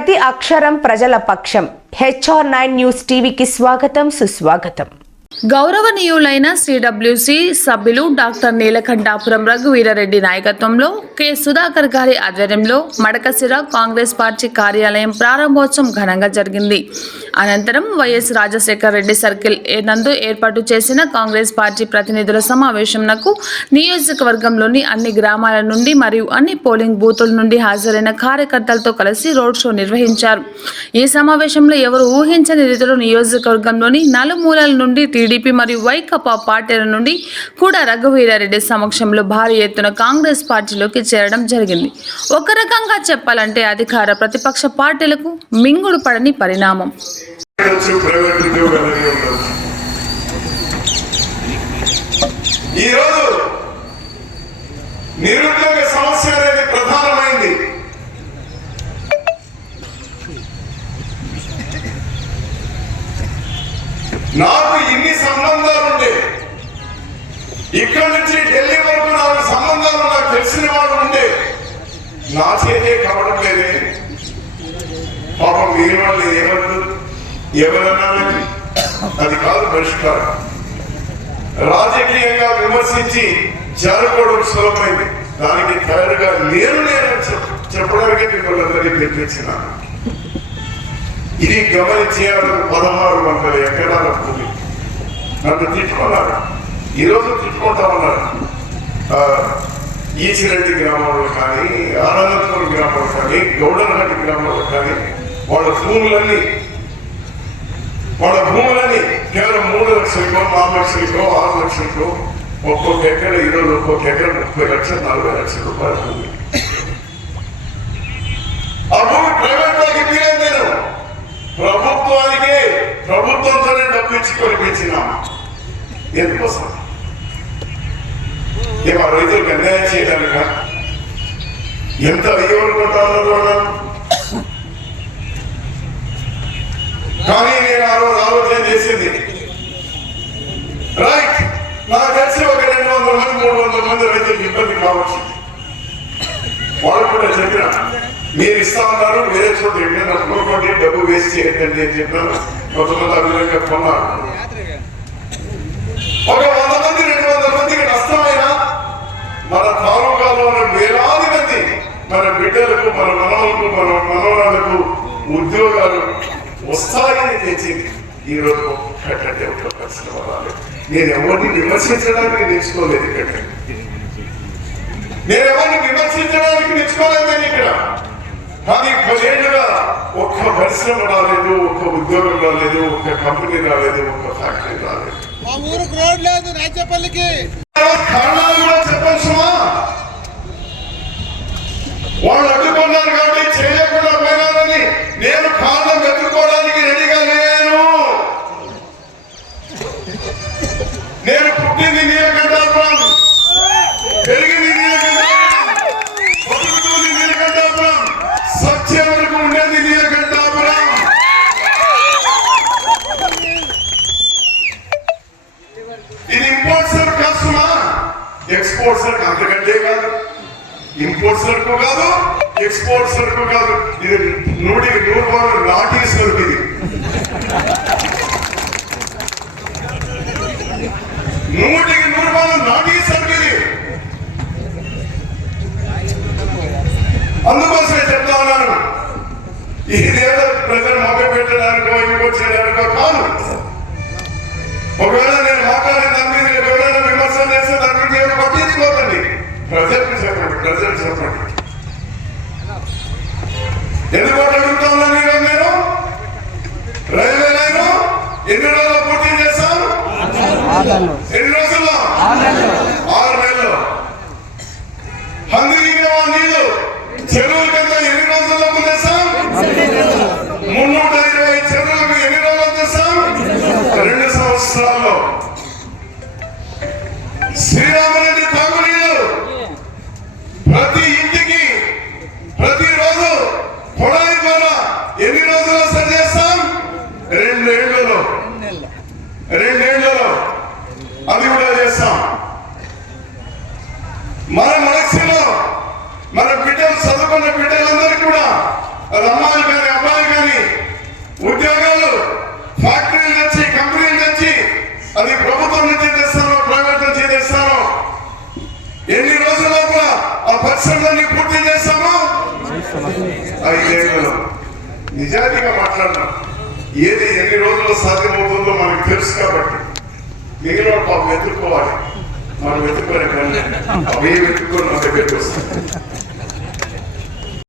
ప్రతి అక్షరం ప్రజల పక్షం. HR9 న్యూస్ టీవీకి స్వాగతం, సుస్వాగతం. గౌరవనీయులైన CWC సభ్యులు డాక్టర్ నీలకంఠాపురం రఘువీరారెడ్డి నాయకత్వంలో కె సుధాకర్ గారి ఆధ్వర్యంలో మడకశిర కాంగ్రెస్ పార్టీ కార్యాలయం ప్రారంభోత్సవం ఘనంగా జరిగింది. అనంతరం వైఎస్ రాజశేఖర్ రెడ్డి సర్కిల్ నందు ఏర్పాటు చేసిన కాంగ్రెస్ పార్టీ ప్రతినిధుల సమావేశంకు నియోజకవర్గంలోని అన్ని గ్రామాల నుండి మరియు అన్ని పోలింగ్ బూతుల నుండి హాజరైన కార్యకర్తలతో కలిసి రోడ్ షో నిర్వహించారు. ఈ సమావేశంలో ఎవరు ఊహించని రీతిలో నియోజకవర్గంలోని నలుమూలల నుండి టీడీపీ మరియు వైకాపా పార్టీల నుండి కూడా రఘువీరారెడ్డి సమక్షంలో భారీ ఎత్తున కాంగ్రెస్ పార్టీలోకి చేరడం జరిగింది. ఒక రకంగా చెప్పాలంటే అధికార ప్రతిపక్ష పార్టీలకు మింగుడు పడని పరిణామం. నాకు ఇన్ని సంబంధాలు ఉండే, ఇక్కడి నుంచి ఢిల్లీ వరకు నాకు సంబంధాలు నాకు తెలిసిన వాళ్ళు ఉండే, నా చేతే కావడం లేదే. పాపం మీరు వాళ్ళు ఏమన్నారు, ఎవరన్నా అది కాదు పరిష్కారం. రాజకీయంగా విమర్శించి జారుకోవడం సులభమైంది. దానికి తయారుగా నేను చెప్పడానికి మిమ్మల్ని పిలిపించిన ఇది గమనించేవారు 1600 ఎకరాల భూమి. నన్ను తిట్టుకున్నారు, ఈరోజు తిట్టుకుంటామన్నారు. ఈచిరెడ్డి గ్రామంలో కానీ, ఆనందపూర్ గ్రామంలో కానీ, గౌడనహట్టి గ్రామంలో కానీ వాళ్ళ భూములన్నీ కేవలం 3 లక్షలకో 4 లక్షలకో 6 లక్షలకో ఒక్కొక్క ఎకర, ఈరోజు ఒక్కొక్క ఎకర 30 లక్షలు 40 లక్షల రూపాయల భూమి. ఆ భూమి ప్రైవేట్ వాళ్ళకి ఇవ్వలేదు. నేను ప్రభుత్వంతోనే డబ్బు ఇచ్చి కొనిపించినా. ఎందుకోసం? ఏమో రైతులకు అన్యాయం చేయడానిక? ఎంత అయ్యనుకుంటా ఉన్నారు. కానీ నేను ఆ రోజు ఆలోచన చేసింది రైట్. నాకు తెలిసి ఒక 200 మంది 300 మంది రైతులకు ఇబ్బంది కావచ్చు. వాళ్ళు కూడా చెప్పిన, మీరు ఇస్తా ఉన్నారు, వేరే చోట అనుకోండి, డబ్బు వేస్ట్ చేయకండి అని చెప్పినారు. కొంతమంది ఆ విధంగా కొన్నారు. ఒక 100 మంది 200 మందికి నష్టమైనా మన తాలూకాలో ఉన్న వేలాది మంది మన బిడ్డలకు, మన మనవలకు, మన మనవరాలకు ఉద్యోగాలు వస్తాయని తెచ్చింది. ఈరోజు ఒక్కటంటే ఒక పరిశ్రమ రాలేదు. నేను ఎవరిని విమర్శించడానికి నేర్చుకోలేదు. నేను ఇక్కడ కానీ 10 ఏళ్ళుగా ఒక్క పరిశ్రమ రాలేదు, ఒక్క ఉద్యోగం రాలేదు, ఒక్క కంపెనీ రాలేదు, ఒక్క ఫ్యాక్టరీ రాలేదు. మా ఊరికి రోడ్ లేదు. రాజ్యపల్లికి కారణాలు కూడా చెప్పాల్సిమా? వాళ్ళు అడ్డుకున్నారు కాబట్టి చేయకుండా పోయినారని నేను కారణం వెతుక్కోవడానికి రెడీగా లేను. నేను పుట్టింది నీలకంఠాపురం, పెరిగింది నీలకంఠాపురం, సత్య వరకు ఉండేది నీలకంఠాపురం. ఇది ఇంపోర్ట్ సరుకు కాస్తున్నా, ఎక్స్పోర్ట్ సరుకు అంతకంటే కాదు. ఇంపోర్ట్ సరుకు కాదు, ఎక్స్పోర్ట్ సరుకు కాదు. ఇది 100% నాటీ సరుకు. ఇది 100% నాటీ సరుకు. ఇది అందుకోసమే చెప్తా ఉన్నాను, ఇదేదో ప్రజలు మొక్క పెట్టడానికో ఇంకోటి చేయడానికో కాదు. ఒకవేళ నేను మాట్లాడిన దాని మీద ఎవరైనా విమర్శలు చేస్తే దాని గురించి ఏమైనా పట్టించుకోకండి. ప్రజలకు చెప్పండి. ఎందుకు అడుగుతా ఉన్నాను ఈరోజు నేను? రైల్వే లైన్ ఎన్ని రోజులు పూర్తి చేస్తాం? ఎన్ని రోజుల్లో? 6 నెలలు. హందీలో నీళ్ళు చెరువుల కింద ఎన్ని రోజుల్లో పొందేస్తాం? 320 చెరువులకు ఎన్ని రోజులు తెస్తాం? 2 సంవత్సరాల్లో. శ్రీరామరెడ్డి తాగునీళ్ళు ప్రతి ఇంటికి ప్రతిరోజు కొడాయి ద్వారా ఎన్ని రోజుల్లో సరి చేస్తాం? 2 ఏళ్లలో అది కూడా చేస్తాం. మన మనసులో మన బిడ్డలు, చదువుకున్న బిడ్డలందరికీ కూడా అది అమ్మాయిలు కానీ ఉద్యోగాలు ఫ్యాక్టరీలు తెచ్చి కంపెనీలు తెచ్చి అది ప్రభుత్వం నుంచి తెస్తాను ప్రైవేట్ నుంచి తెస్తాను ఎన్ని రోజుల లోపల ఆ పరిశ్రమలన్నీ పూర్తి చేస్తాము 5 ఏళ్లలో నిజాయితీగా మాట్లాడడం ఏది ఎన్ని రోజుల్లో సాధ్యమవుతుందో మనకు తెలుసు కాబట్టి మిగిలిన పాపం వెతుక్కోవాలి మనం వెతుక్కునే కానీ అవే వెతుక్కొని మన దగ్గరికి వస్తాం